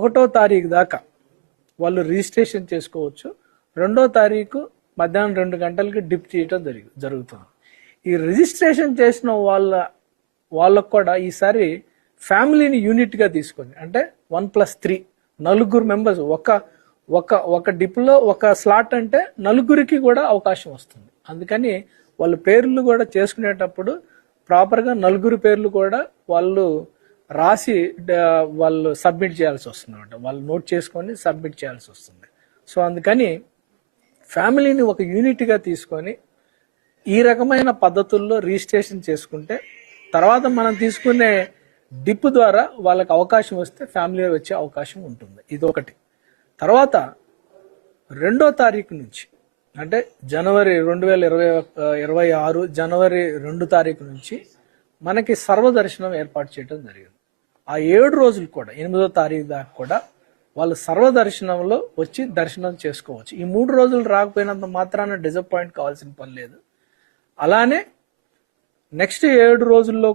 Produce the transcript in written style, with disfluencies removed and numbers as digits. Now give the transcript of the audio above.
1వ తారీఖు దాకా వాళ్ళు రిజిస్ట్రేషన్ చేసుకోవచ్చు. 2వ తారీఖు మధ్యాహ్నం 2 గంటలకి డిప్ చేయటం జరుగుతుంది. ఈ రిజిస్ట్రేషన్ చేసిన వాళ్ళకు కూడా ఈసారి ఫ్యామిలీని యూనిట్గా తీసుకొని, అంటే 1+3 నలుగురు మెంబర్స్ ఒక డిప్లో ఒక స్లాట్ అంటే నలుగురికి కూడా అవకాశం వస్తుంది. అందుకని వాళ్ళ పేర్లు కూడా చేసుకునేటప్పుడు ప్రాపర్గా నలుగురు పేర్లు కూడా వాళ్ళు రాసి వాళ్ళు సబ్మిట్ చేయాల్సి వస్తుంది అనమాట. వాళ్ళు నోట్ చేసుకొని సబ్మిట్ చేయాల్సి వస్తుంది. సో అందుకని ఫ్యామిలీని ఒక యూనిట్గా తీసుకొని ఈ రకమైన పద్ధతుల్లో రిజిస్ట్రేషన్ చేసుకుంటే తర్వాత మనం తీసుకునే డిప్ ద్వారా వాళ్ళకి అవకాశం వస్తే ఫ్యామిలీ వచ్చే అవకాశం ఉంటుంది. ఇది ఒకటి. తర్వాత 2వ తారీఖు నుంచి, అంటే జనవరి 2026 జనవరి 2 తారీఖు నుంచి మనకి సర్వదర్శనం ఏర్పాటు చేయడం జరిగింది. ఆ 7 రోజులు కూడా 8వ తారీఖు దాకా కూడా వాళ్ళు సర్వదర్శనంలో వచ్చి దర్శనం చేసుకోవచ్చు. ఈ 3 రోజులు రాకపోయినంత మాత్రాన డిసప్పాయింట్ కావాల్సిన పని లేదు. అలానే నెక్స్ట్ 7 రోజుల్లో